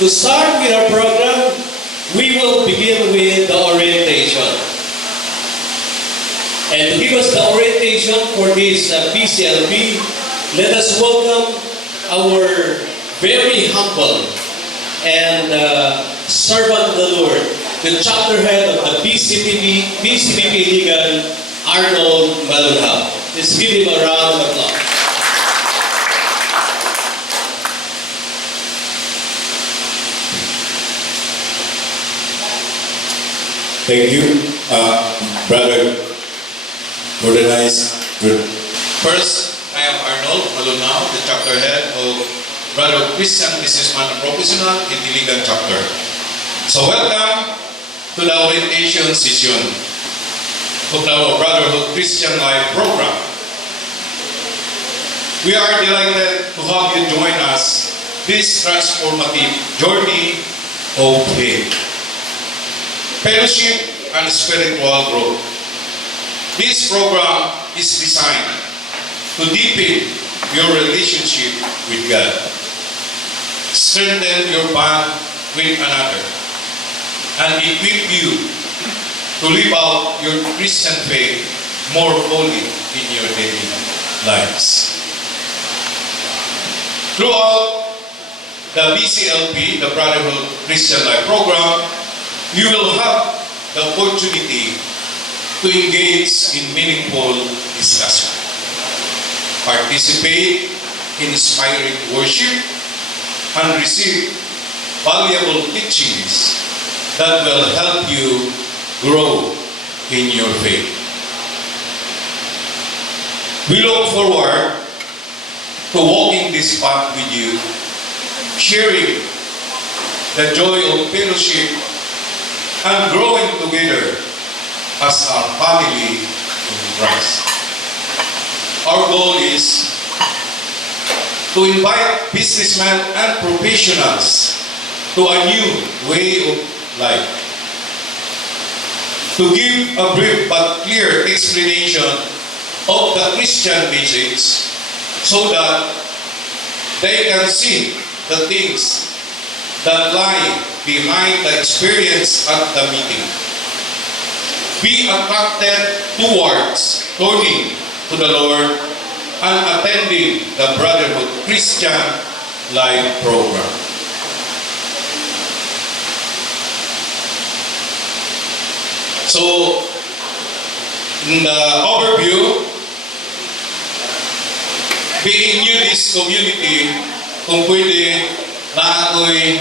To start with our program, we will begin with the orientation. And to give us the orientation for this PCLP, let us welcome our very humble and servant of the Lord, the chapter head of the PCBP Iligan, Arnold Malunhao. Let's give him a round of applause. Thank you, Brother Modernize. First, I am Arnold Malunhao, the chapter head of Brother Christian Businessman Professional in Iligan chapter. So welcome to the orientation session of our Brotherhood Christian Life program. We are delighted to have you join us this transformative journey of faith, fellowship, and spiritual growth. This program is designed to deepen your relationship with God, strengthen your bond with another, and equip you to live out your Christian faith more fully in your daily lives. Throughout the BCLP, the Brotherhood Christian Life program, you will have the opportunity to engage in meaningful discussion, participate in inspiring worship, and receive valuable teachings that will help you grow in your faith. We look forward to walking this path with you, sharing the joy of fellowship and growing together as a family in Christ. Our goal is to invite businessmen and professionals to a new way of life, to give a brief but clear explanation of the Christian message so that they can see the things that lie behind the experience at the meeting. Be attracted towards turning to the Lord and attending the Brotherhood Christian Life program. So, in the overview, being new this community, kung pwede na ako'y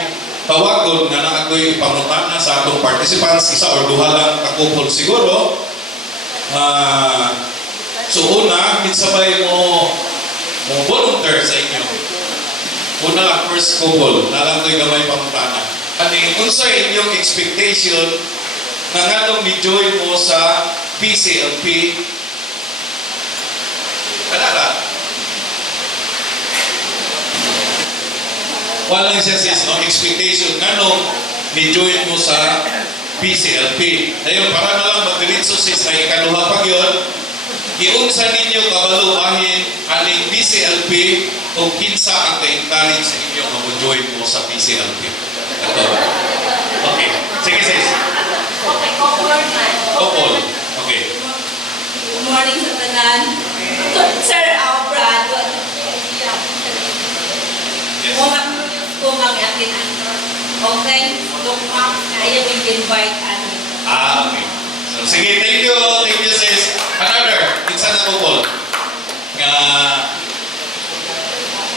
tawagon nga na ako'y pangutana sa atong participants, isa or duha lang kakupol siguro. So una, kinsabay mo volunteer sa inyo. Una, first couple, na lang ko'y gamay pangutana. Ani, unsa inyong expectation na nganong ni-join mo sa PCLP? Kanala? Walang siya sis, no? Expectation nga nung ni-join mo sa PCLP. Ayun, para na lang madiritso sis na ikaduha pag yun, iunsa ninyo kabalubahin aning PCLP o kinsa ang ka-encourage sa inyo na mo-join mo sa PCLP. Ito. Okay. Sige sis. Okay, couple man. Couple. Okay. Good morning sa tanan. Sir, our brad. Yes. Kung ang akin okay, look up na ayaw invite Okay. So, sige, thank you sis. Another, kinsa na couple.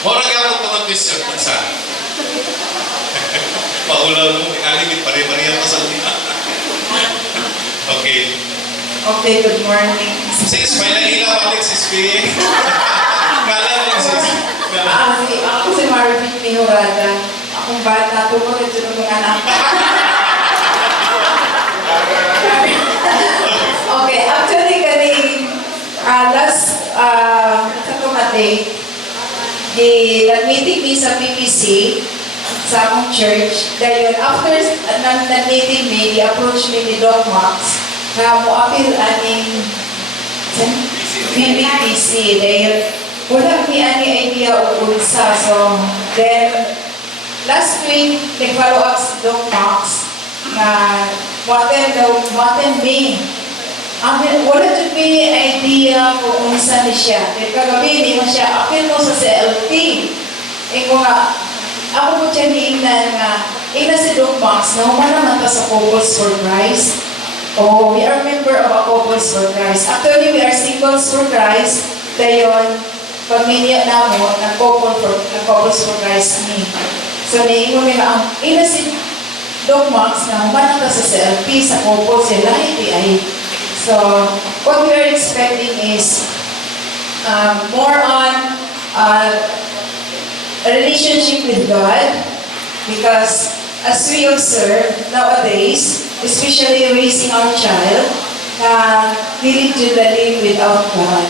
Mura ka ako mga question, kinsa. Paulaw mo, aligid pare-pareha pa sa lima. Okay. Okay, good morning. Sis, may nailaw Alexis P. Kala mo sis. Ako si Marvin Mihurada. Akong bata, tumunod ito ng mga anak. Okay, actually, last sa tumatay, nag-meeting me sa PPC, sa akong church. Dahil after nag-meeting me, approach me ni Doc Max, na mo appeal aning PBPC. Dahil wala mi ani idea o unsa. So, then, last week, nag-follow up si Doc Max na waten me. Wala dyan may idea kung unsa ni siya. Dahil kagabi, hindi mo siya, apil mo sa CLT. Ko nga, ako po dyan hiingnan nga, ina si Doc Max, na humana naman ta sa Couples for Christ. Oh, we are member of a Couples for Christ. Actually, we are Singles for Christ. Dayon, pamilya na mo, ng Couples for Christ ni. So, niingon nga, ina si Doc Max, na humana ta sa CLT, sa Couples, yung lahat ay. So, what we are expecting is more on a relationship with God, because as we observe nowadays, especially raising our child, really to live without God.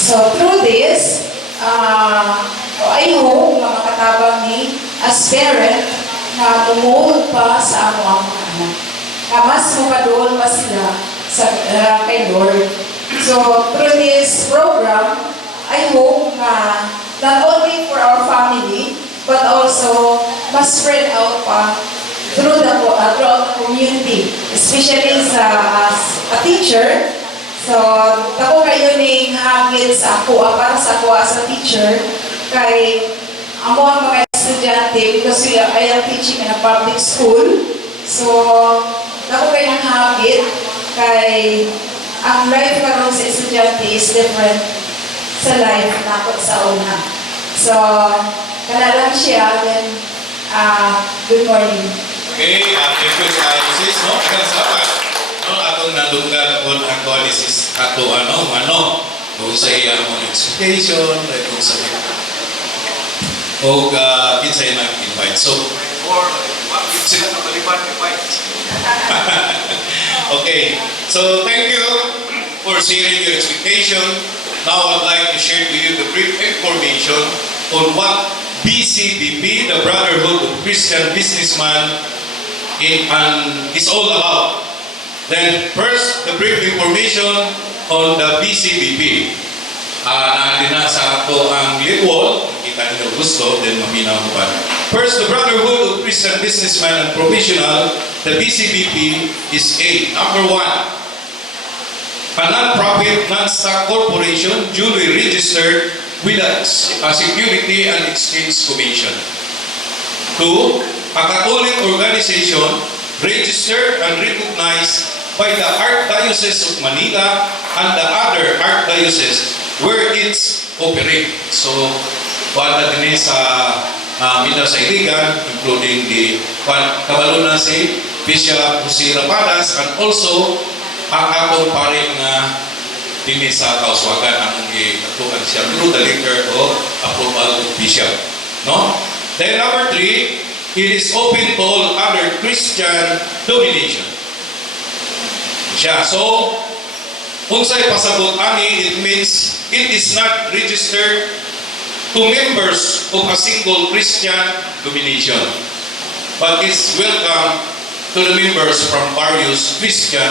So, through this, I hope na makatabang ni as parent na tumuhod pa sa among mga anak. Mas mapadoon pa sila sa kay Lord. So, through this program, I hope na not only for our family, but also mas spread out pa throughout the community, especially as a teacher. So, ako kayo ning hagit sa ako, para sa ako as a teacher, kay amo ang mga estudyante, because I am teaching in a public school. So, ako kayo ng hagit, kay ang life karon sa estudyante is different sa life na ako sa una. So, kanalang siya, then, good morning. Okay, thank you sa sis, no? Salamat. No, atong nandunggan po ang coalisis ato kung sa iyang mga expectation, kung sa o kinsay nag-invite. So, okay, so thank you for sharing your expectation. Now I'd like to share with you the brief information on what BCBP, the Brotherhood of Christian Businessmen, is all about. Then first, the brief information on the BCBP. Nandun na sa ato ang lead wall, kita nyo gusto, then maminaw ko pa. First, the Brotherhood of Christian Businessmen and Professional, the BCBP is number 1, a non-profit, non-stock corporation duly registered with a Security and Exchange Commission. 2, a Catholic organization registered and recognized by the Archdiocese of Manila and the other archdioceses where it's operate. So, wala din sa Mindanao sa Iligan, including the kabalo na si Bishop Jose Rapadas, and also ang atong pare na din sa Kauswagan, ang atuan siya through the letter of approval of Bishop. No? Then number 3, it is open to all other Christian domination. Siya. So, unsay pasabot ani, it means it is not registered to members of a single Christian domination, but is welcome to the members from various Christian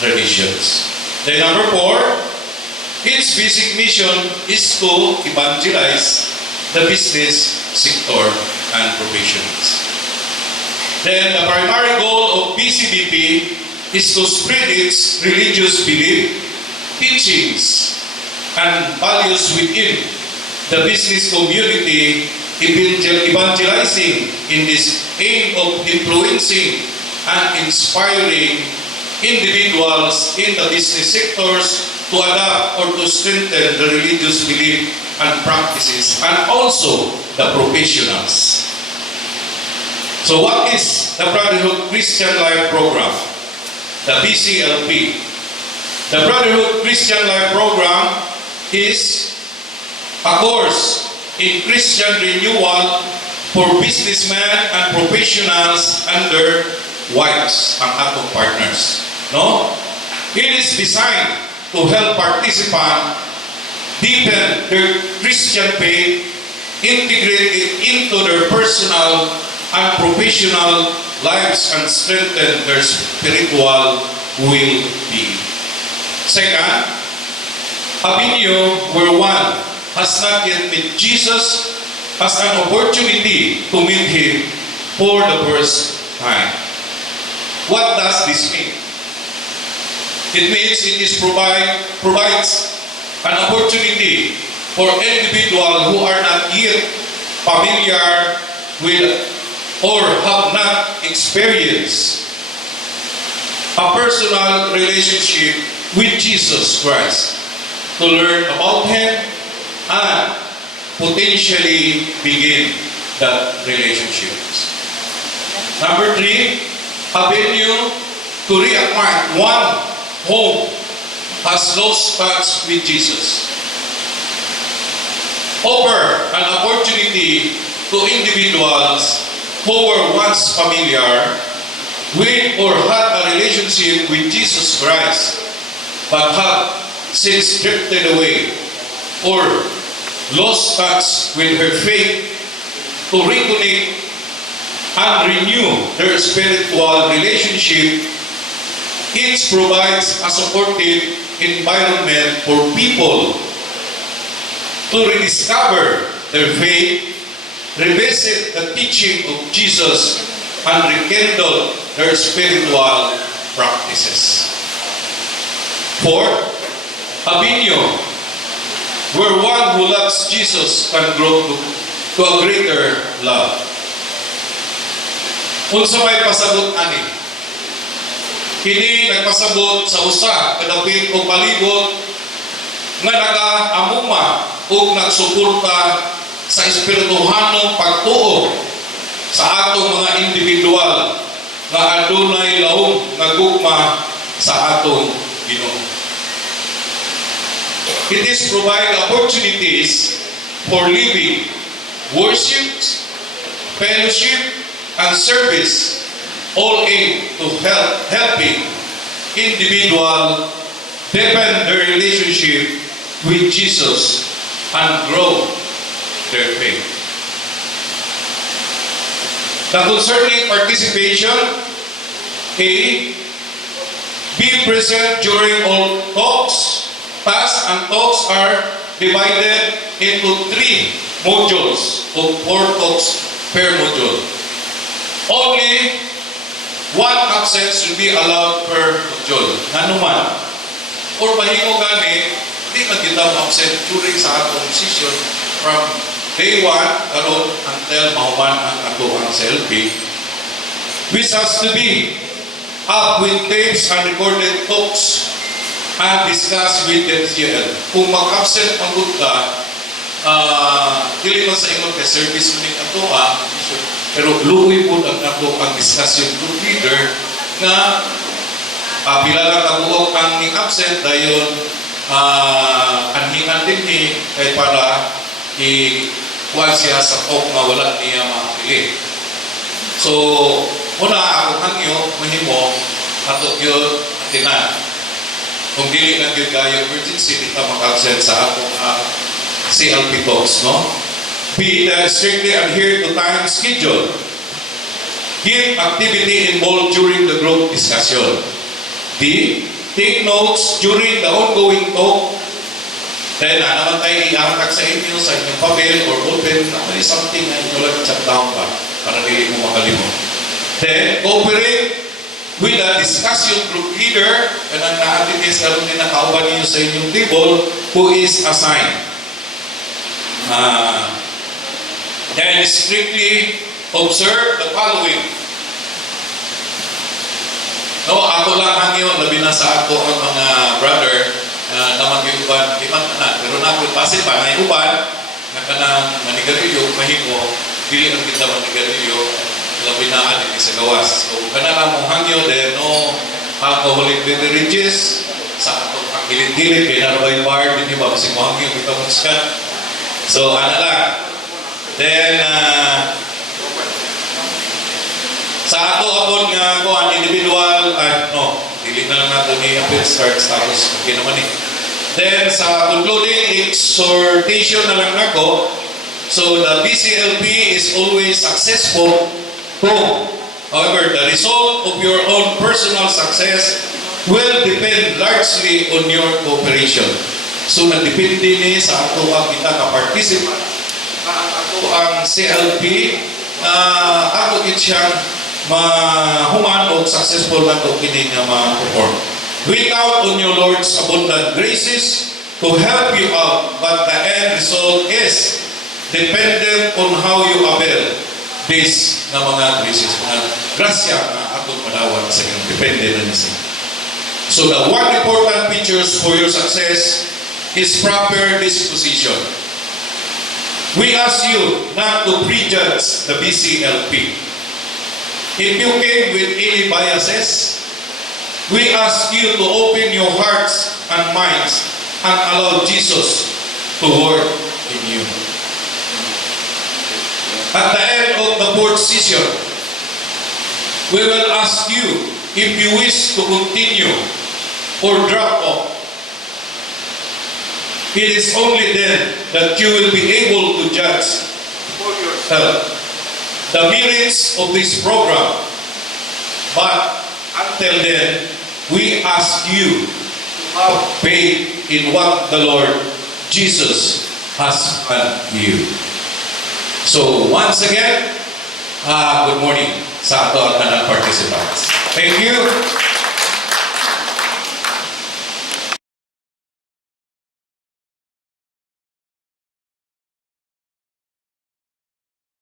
traditions. Then number 4, its basic mission is to evangelize the business sector and professions. Then the primary goal of BCBP is to spread its religious belief, teachings, and values within the business community, evangelizing in this aim of influencing and inspiring individuals in the business sectors to adapt or to strengthen the religious belief and practices, and also the professionals. So what is the Brotherhood Christian Life Program? The BCLP. The Brotherhood Christian Life Program is a course in Christian renewal for businessmen and professionals under wives, ang atong partners. No? It is designed to help participants deepen their Christian faith, integrate it into their personal and professional lives, and strengthen their spiritual well-being. Second, a venue where one has not yet met Jesus as an opportunity to meet Him for the first time. What does this mean? It means it provides an opportunity for individuals who are not yet familiar with or have not experienced a personal relationship with Jesus Christ to learn about Him and potentially begin that relationship. Number 3, a venue to reacquaint one who has lost touch with Jesus. Offer an opportunity to individuals who were once familiar with or had a relationship with Jesus Christ but have since drifted away or lost touch with her faith to reconnect and renew their spiritual relationship. It provides a supportive environment for people to rediscover their faith, revisit the teaching of Jesus, and rekindle their spiritual practices. 4, a venue where one who loves Jesus can grow to a greater love. Unsa may pasabot ani? Kini nagpasabot sa usa kadapit o palibot nga nagaamuma ug nagsuporta sa espirituhanong pagtuo sa atong mga individual nga adunay laom nga gugma sa atong Ginoo. It is provide opportunities for living, worship, fellowship, and service, all aimed to helping individual deepen their relationship with Jesus and grow their faith. The concerning participation, A, be present during all talks. Tasks and talks are divided into 3 modules of 4 talks per module. Only 1 absence will be allowed per module. Nanuman. Or mahingo gani, di man kita absent during sa atong session from day 1 karon until mahuman ang ato ang selfie, which has to be up with tapes and recorded talks and discuss with FGL. Kung mag-absent ang ka, dili man sa ingon kay service mo ato pero luoy po ang ato ang discussion group leader nga pila lang kabuok ang absent dayon anhingan din ni kay para i-kuha siya sa talk nga wala niya makapili. So, una ako hangyo mahimo ato yun atinan. Kung dili na gyud kayo emergency, di ka mag-absent sa atong CLP talks, no? B, strictly adhere to time schedule. Keep activity involved during the group discussion. D, take notes during the ongoing talk. Then, naman tayo iangkat sa inyo, sa inyong papel or open, naman something na inyo lang chat down pa para dili mo makalimot. Then, cooperate with the discussion group leader kanang na-advertise karon din nakauban niyo sa inyong table who is assigned. Then strictly observe the following. No, ako lang hangyo labi na sa ako ang mga brother naman yung uban, di man na, pero na ako pasin pa na uban na kanang manigarilyo mahimo dili ang kita manigarilyo labi na adin sa gawas. So, kanala mong hangyo din, no, alcoholic beverages, sa atong ang gilit-gilit, kaya narabay bar, din ba, kasi mo hangyo, kita mong skat. So, lang. Then, sa ato apon nga kuan individual, dili na lang nato ni appeal start status, okay naman eh. Then, sa concluding exhortation na lang ako, so the BCLP is always successful. However, the result of your own personal success will depend largely on your cooperation. So, nagdepende ni sa ato ang kita ka-participant ato ang CLP ato gid siyang mahuman og successful nato kini nga ma-perform. We count on your Lord's abundant graces to help you out, but the end result is dependent on how you avail this nga mga graces, mga grasya nga atong madawat sa inyong depende na niya. So the one important features for your success is proper disposition. We ask you not to prejudge the BCLP. If you came with any biases, we ask you to open your hearts and minds and allow Jesus to work in you. At the end of the fourth session, we will ask you if you wish to continue or drop off. It is only then that you will be able to judge for yourself the merits of this program. But until then, we ask you to have faith in what the Lord Jesus has done you. So once again, good morning sa ato ang tanang participants. Thank you.